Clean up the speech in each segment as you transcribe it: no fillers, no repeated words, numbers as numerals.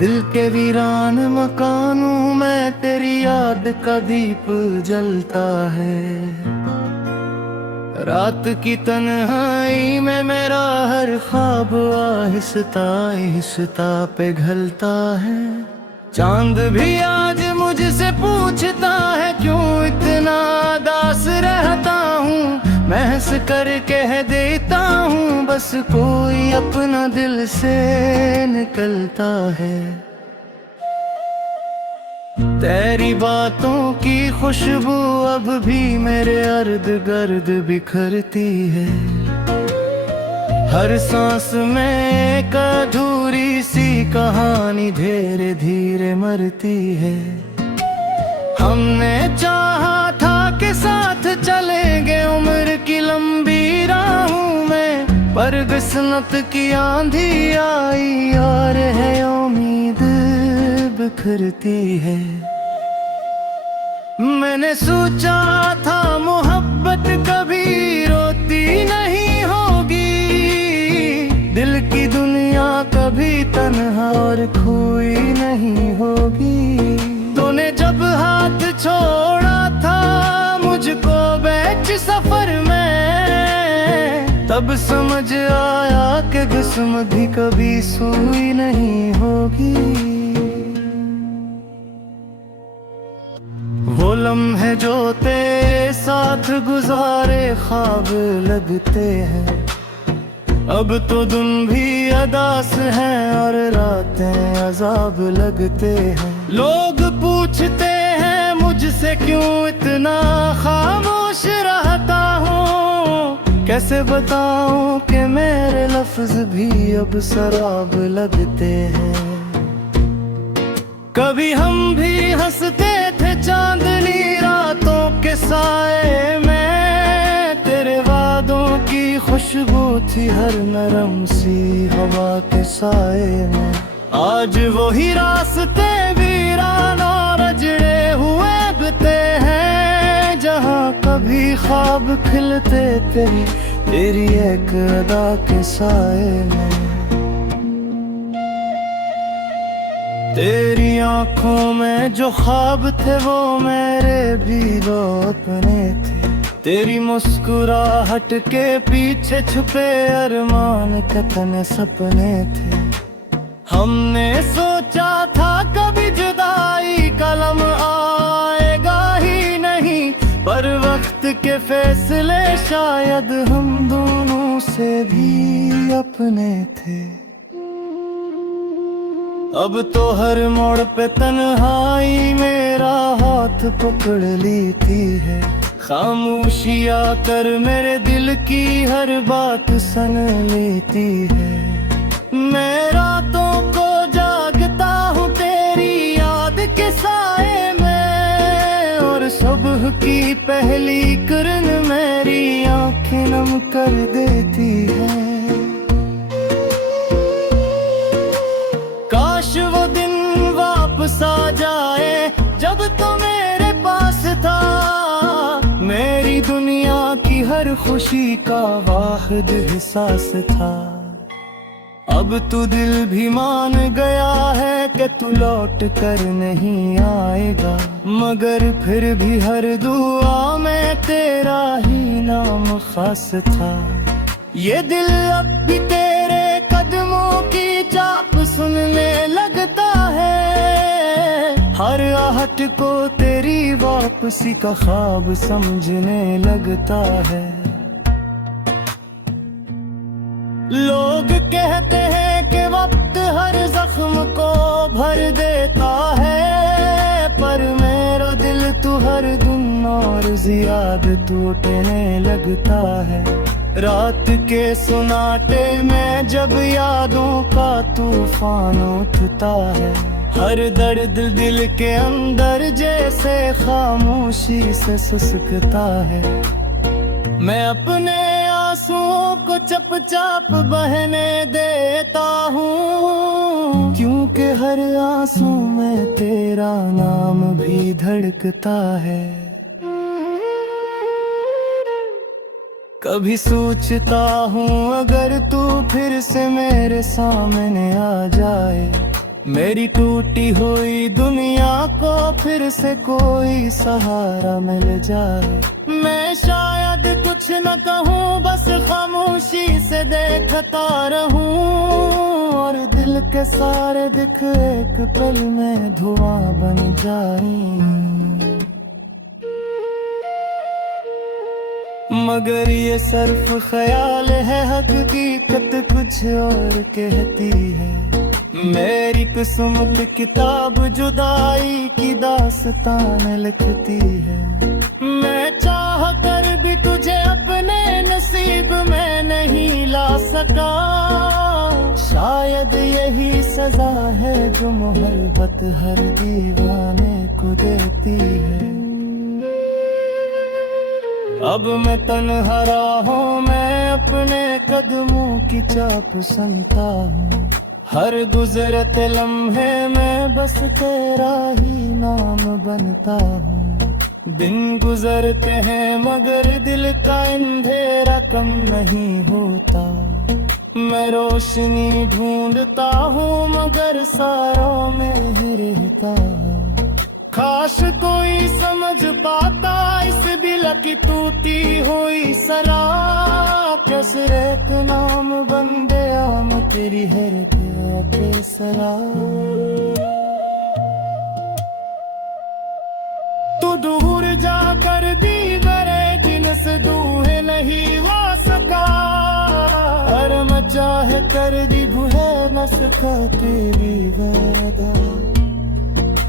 दिल के वीरान मकानों में तेरी याद का दीप जलता है। रात की तन्हाई में मेरा हर ख्वाब आहिस्ता आहिस्ता पे घलता है। चांद भी आज मुझसे पूछता है क्यों इतना दास रहता हूँ। मैं हंस कर कह देता हूँ बस कोई अपना दिल से निकलता है। तेरी बातों की खुशबू अब भी मेरे अर्द गर्द बिखरती है। हर सांस में एक अधूरी सी कहानी धीरे धीरे मरती है। हमने चाहा था कि साथ चलेंगे उम्र की लंबी राहों में, पर किस्मत की आंधी आई और है उम्मीद बिखरती है। मैंने सोचा था मोहब्बत कभी रोती नहीं होगी, दिल की दुनिया कभी तन्हा और खोई नहीं होगी। तूने जब हाथ छोड़ा था मुझको बीच सफर में, तब समझ आया कि किस्मत भी कभी सोई नहीं होगी। वो लम्हे जो तेरे साथ गुजारे ख्वाब लगते हैं, अब तो दिन भी अदास हैं और रातें अजाब लगते हैं। लोग पूछते हैं मुझसे क्यों इतना खामोश रहता हूँ, कैसे बताऊं कि मेरे लफ्ज भी अब शराब लगते हैं। कभी हम भी हंसते थे चांदनी रातों के साए में, तेरे वादों की खुशबू थी हर नरम सी हवा के साए में। आज वही रास्ते वीरान और अजड़े हुए बते हैं, जहाँ कभी ख्वाब खिलते थे तेरी एक अदा के साए में। तेरी आंखों में जो ख्वाब थे वो मेरे भी दो अपने थे, तेरी मुस्कुराहट के पीछे छुपे अरमान कितने सपने थे। हमने सोचा था कभी जुदाई का लम्हा आएगा ही नहीं, पर वक्त के फैसले शायद हम दोनों से भी अपने थे। अब तो हर मोड़ पे तन्हाई मेरा हाथ पकड़ लेती है, खामोशिया कर मेरे दिल की हर बात सुन लेती है। मैं रातों को जागता हूँ तेरी याद के साए में, और सुबह की पहली किरण मेरी आंखें नम कर देती है। काश वो दिन वापस आ जाए जब तो मेरे पास था, मेरी दुनिया की हर खुशी का वाहिद एहसास था। अब तू दिल भी मान गया है कि तू लौट कर नहीं आएगा, मगर फिर भी हर दुआ में तेरा ही नाम खास था। ये दिल अब भी तेरे कदमों की चाप सुनने लगता है, हर आहट को तेरी वापसी का ख्वाब समझने लगता है। लोग कहते हैं कि वक्त हर जख्म को भर देता है, पर मेरा दिल तू हर दिन और ज्यादा टूटने लगता है। रात के सुनाटे में जब यादों का तूफान उठता है, हर दर्द दिल के अंदर जैसे खामोशी से सुसकता है। मैं अपने आंसुओं को चुपचाप बहने देता हूँ, क्योंकि हर आंसू में तेरा नाम भी धड़कता है। कभी सोचता हूँ अगर तू फिर से मेरे सामने आ जाए, मेरी टूटी हुई दुनिया को फिर से कोई सहारा मिल जाए। मैं शायद कुछ न कहूँ, बस खामोशी से देखता रहूं, और दिल के सारे दिख एक पल में धुआं बन जाएं। मगर ये सिर्फ ख्याल है, हकीकत कुछ और कहती है। मेरी किस्मत किताब जुदाई की दास्तान लिखती है। मैं चाह कर भी तुझे अपने नसीब में नहीं ला सका, शायद यही सजा है जो मोहब्बत हर दीवाने को देती है। अब मैं तन्हा हूँ, मैं अपने कदमों की चाप सुनता हूँ। हर गुजरते लम्हे में बस तेरा ही नाम बनता हूँ। दिन गुजरते हैं मगर दिल का अंधेरा कम नहीं होता। मैं रोशनी ढूंढता हूँ मगर सारों में ही रहता हूँ। काश कोई समझ पाता इस दिल की टूटी हुई सलाह। कसरत नाम बंदे आम तेरी हर के सलाह। तू दूर जाकर दीवारे जिनसे दूहे नहीं ला सका, हर मचाहे कर दी बुहे न सका तेरी वादा।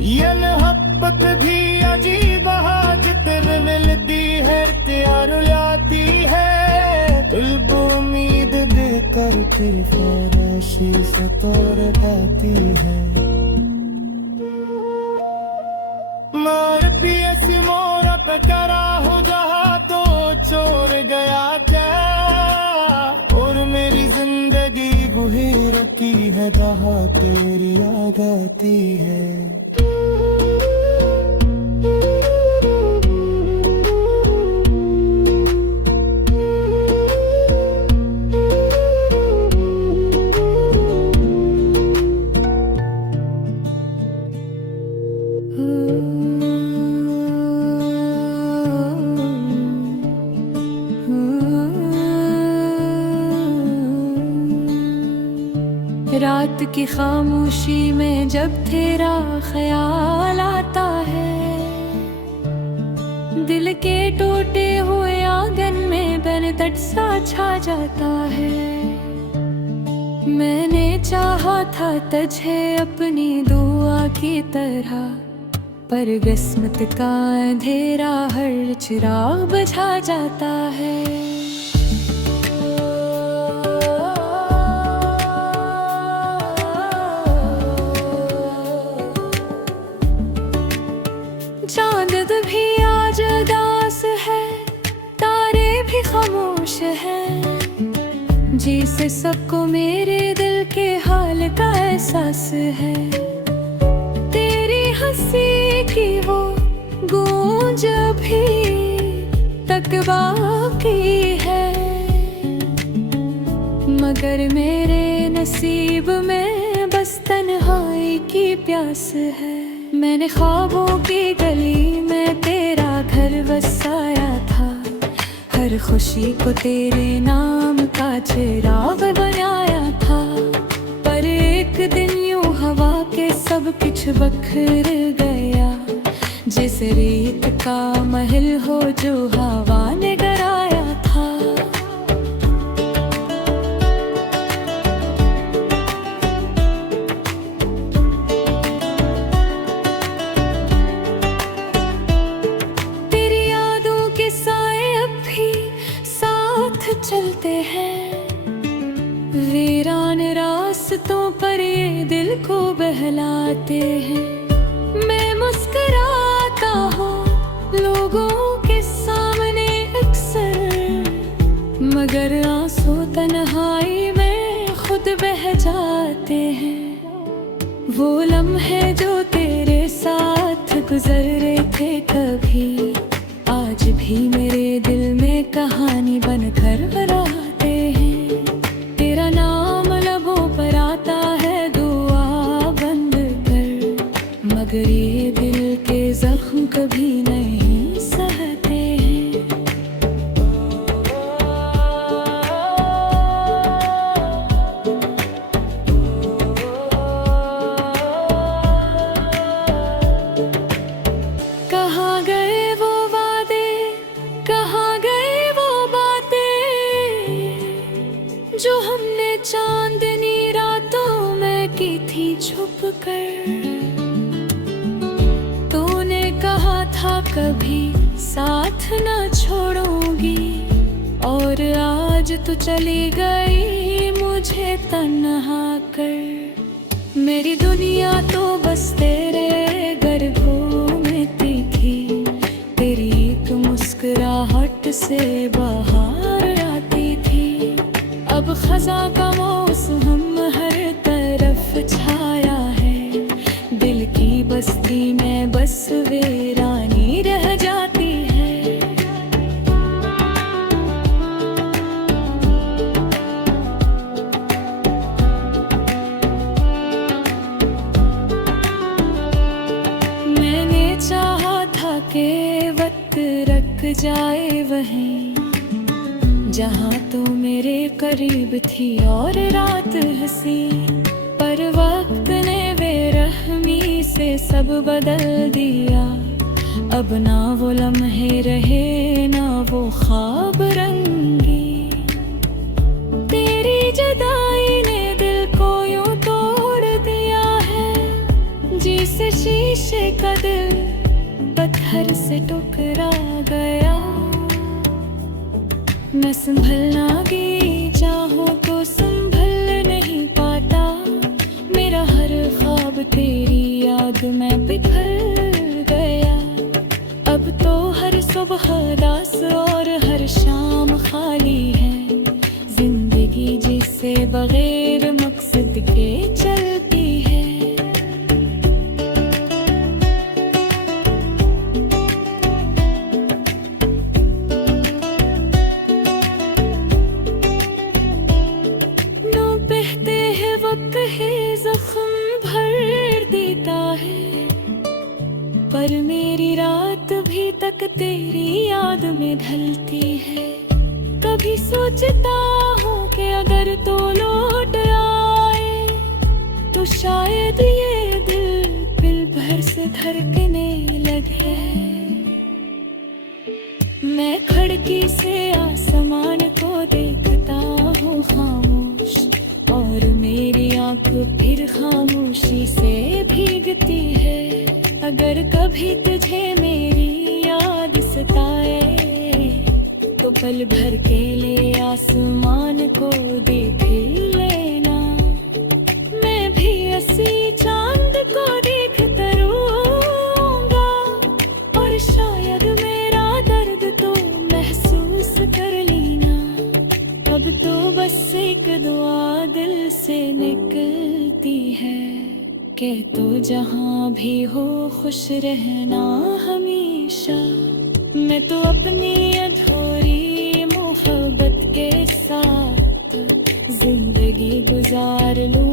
ये मोहब्बत भी अजीब जितर मिलती है त्यार लाती है। दिल को उम्मीद देकर फिर फराशी से तोड़ जाती है। मार पियसी मोरा पे करा हो जहा तो छोड़ गया क्या, और मेरी जिंदगी वही रखी है जहाँ तेरी याद आती है। रात की खामोशी में जब तेरा ख्याल आता है, दिल के टूटे हुए आंगन में बनतट सा छा जाता है। मैंने चाहा था तुझे अपनी दुआ की तरह, पर किस्मत का अंधेरा हर चिराग बुझा जाता है। चांद भी आज उदास है, तारे भी खामोश हैं, जिसे सबको मेरे दिल के हाल का एहसास है। तेरी हंसी की वो गूंज भी तक बाकी है, मगर मेरे नसीब में बस तन्हाई की प्यास है। मैंने ख्वाबों की गली में तेरा घर बसाया था, हर खुशी को तेरे नाम का चिराग बनाया था। पर एक दिन यूं हवा के सब कुछ बखर गया, जिस रेत का महल हो जो हवा ने गिराया था। चलते हैं वीरान रास्तों पर, ये दिल को बहलाते हैं। मैं मुस्कुराता हूँ लोगों के सामने अक्सर, मगर आंसू तन्हाई में खुद बह जाते हैं। वो लम्हे जो तेरे साथ गुजरे थे कभी, आज भी मेरे दिल में कहानी बनकर बनाते हैं। तेरा नाम लबों पर आता है दुआ बन कभी नहीं सहते हैं। कहाँ गए वो वादे, कहाँ गए वो बातें जो हमने चांदनी रातों में की थी छुप कर। तूने कहा था कभी साथ न छोड़ूंगी, और आज तू चली गई मुझे तन्हा कर। मेरी दुनिया तो बस तेरे घर घूमती थी, तेरी एक मुस्कुराहट से बाहर आती थी। अब खज़ां का मौसम हर तरफ छाया है, दिल की बस्ती में बस वीरानी रह जाती है। मैंने चाहा था कि वक्त रख जाए वहीं जहाँ तू मेरे करीब थी और रात हंसी, पर वक्त ने बेरहमी से सब बदल दिया। अब ना वो लम्हे रहे ना वो ख्वाब रंगी, तेरी जुदाई ने दिल को यूं तोड़ दिया है, जिसे शीशे का दिल पत्थर से टुकरा गया। मैं संभलना की चाहूं तो संभल नहीं पाता, मेरा हर ख्वाब तेरी याद में बिखर गया। अब तो हर सुबह दास और हर शाम खाली है, जिंदगी जिसे बगैर मकसद के चलती है। वक्त है जख्म भर देता है, पर मेरी रात भी तक तेरी याद में ढलती है। कभी सोचता हूँ कि अगर तो लौट आए तो शायद ये दिल दिल भर से धड़कने लगे। मैं खिड़की से आसमान को देखता हूँ खामोश, और मेरी आँख फिर खामोशी से भीगती है। अगर कभी तुझे मेरी याद सताए तो पल भर के लिए आसमान को देख लेना। मैं भी हंसी चांद को देख तरूंगा, और शायद मेरा दर्द तो महसूस कर लेना। अब तो बस एक दुआ दिल से निकलती है कि तू जहाँ भी हो खुश रहना हमेशा। मैं तो अपनी अधूरी मोहब्बत के साथ जिंदगी गुजार लूं।